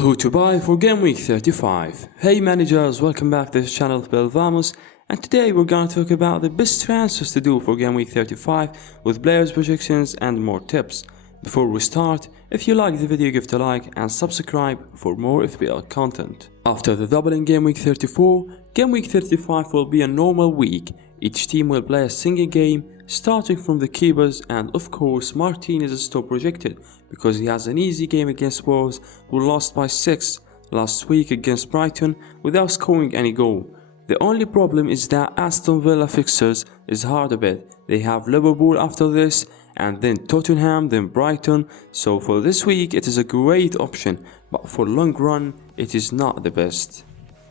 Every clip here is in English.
Who to buy for Gameweek 35? Hey managers, welcome back to this channel FPL Vamos, and today we're gonna talk about the best transfers to do for Gameweek 35 with players projections and more tips. Before we start, if you like the video, give it a like and subscribe for more FPL content. After the double in Gameweek 34, Gameweek 35 will be a normal week. Each team will play a single game, starting from the keepers, and of course Martinez is still projected because he has an easy game against Wolves, who lost by 6 last week against Brighton without scoring any goal. The only problem is that Aston Villa fixtures is hard a bit. They have Liverpool after this, and then Tottenham, then Brighton, so for this week it is a great option, but for long run it is not the best.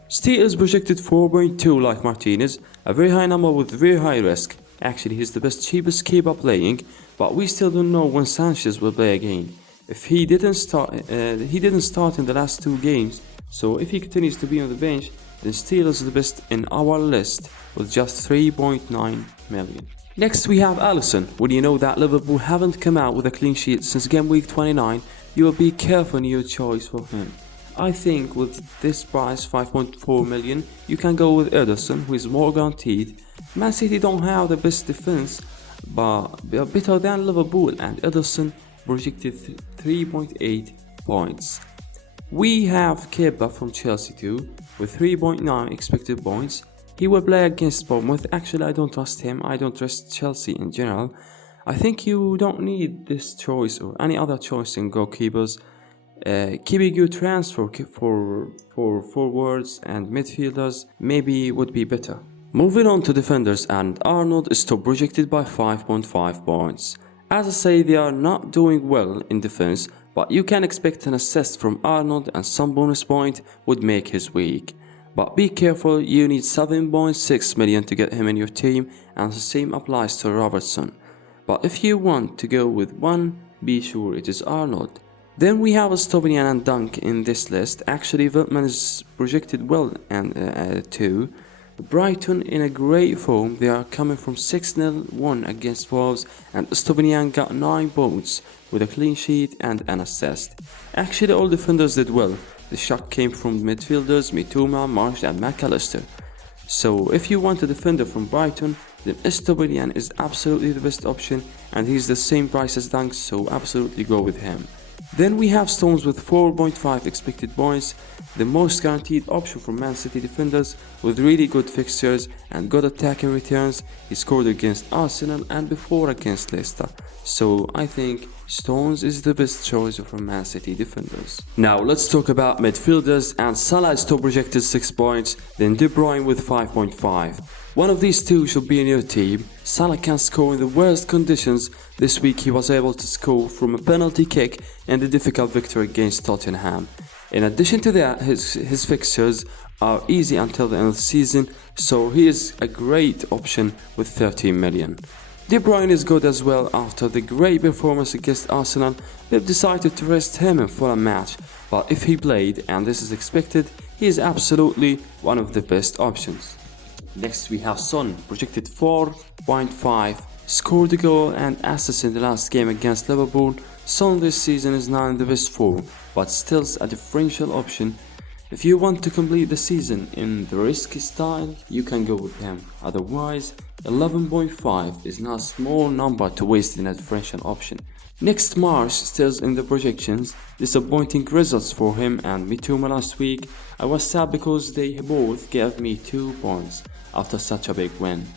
Steele is projected 4.2 like Martinez, a very high number with very high risk. Actually, he's the best cheapest keeper playing, but we still don't know when Sanchez will play again. If he didn't start in the last 2 games, so if he continues to be on the bench, then Steele is the best in our list with just 3.9 million. Next we have Alisson. When you know that Liverpool haven't come out with a clean sheet since game week 29, you will be careful in your choice for him. I think with this price, 5.4 million, you can go with Ederson, who is more guaranteed. Man City don't have the best defense, but they are better than Liverpool, and Ederson projected 3.8 points. We have Kepa from Chelsea too, with 3.9 expected points. He will play against Bournemouth. Actually, I don't trust him. I don't trust Chelsea in general. I think you don't need this choice or any other choice in goalkeepers. Keeping your transfer for forwards and midfielders maybe would be better. Moving on to defenders, and Arnold is still projected by 5.5 points. As I say, they are not doing well in defense, but you can expect an assist from Arnold, and some bonus point would make his week. But be careful, you need 7.6 million to get him in your team, and the same applies to Robertson. But if you want to go with one, be sure it is Arnold. Then we have Stobinian and Dunk in this list. Actually, Veltman is projected well and too. Brighton in a great form. They are coming from 6-0 won against Wolves, and Stobinian got 9 points with a clean sheet and an assist. Actually, all defenders did well. The shock came from midfielders Mitoma, Marsh and McAllister. So if you want a defender from Brighton, then Stobinian is absolutely the best option, and he's the same price as Dunk, so absolutely go with him. Then we have Stones with 4.5 expected points, the most guaranteed option for Man City defenders with really good fixtures and good attacking returns. He scored against Arsenal and before against Leicester, so I think Stones is the best choice for Man City defenders. Now let's talk about midfielders, and Salah is still projected 6 points, then De Bruyne with 5.5. One of these two should be in your team. Salah can score in the worst conditions. This week he was able to score from a penalty kick in the difficult victory against Tottenham. In addition to that, his fixtures are easy until the end of the season, so he is a great option with 13 million. De Bruyne is good as well. After the great performance against Arsenal, they've decided to rest him for a match, but if he played, and this is expected, he is absolutely one of the best options. Next we have Son, projected 4.5, scored a goal and assist in the last game against Liverpool. Son this season is not in the best form, but still a differential option. If you want to complete the season in the risky style, you can go with him. Otherwise, 11.5 is not a small number to waste in a differential option. Next, Marsh still in the projections. Disappointing results for him and Mitoma last week. I was sad because they both gave me 2 points after such a big win.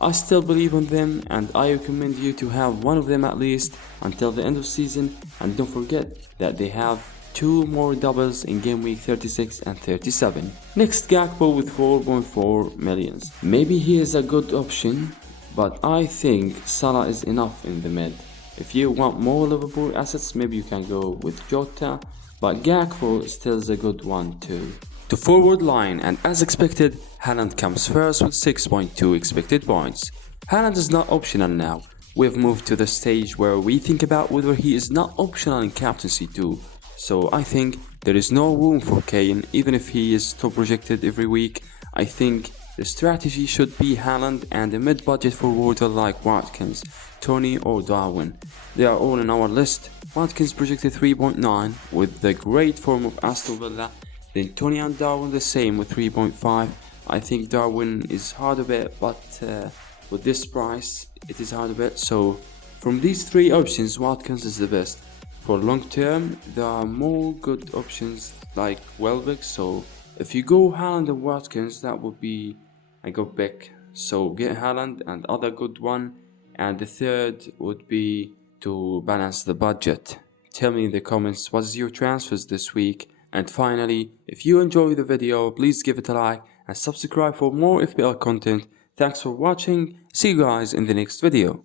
I still believe in them, and I recommend you to have one of them at least until the end of season, and don't forget that they have 2 more doubles in game week 36 and 37. Next, Gakpo with 4.4 million. Maybe he is a good option, but I think Salah is enough in the mid. If you want more Liverpool assets, maybe you can go with Jota, but Gakpo still is a good one too. To forward line, and as expected, Haaland comes first with 6.2 expected points. Haaland is not optional now. We have moved to the stage where we think about whether he is not optional in captaincy too. So I think there is no room for Kane, even if he is top projected every week. I think The strategy should be Haaland and a mid-budget forwarder like Watkins, Tony or Darwin. They are all in our list. Watkins projected 3.9 with the great form of Aston Villa, then Tony and Darwin the same with 3.5. I think Darwin is hard a bit, but with this price it is hard a bit, so from these three options Watkins is the best. For long term there are more good options like Welbeck, so if you go Haaland and Watkins, that would be a good pick. So get Haaland and other good one, and the third would be to balance the budget. Tell me in the comments what's your transfers this week. And finally, if you enjoyed the video, please give it a like and subscribe for more FPL content. Thanks for watching. See you guys in the next video.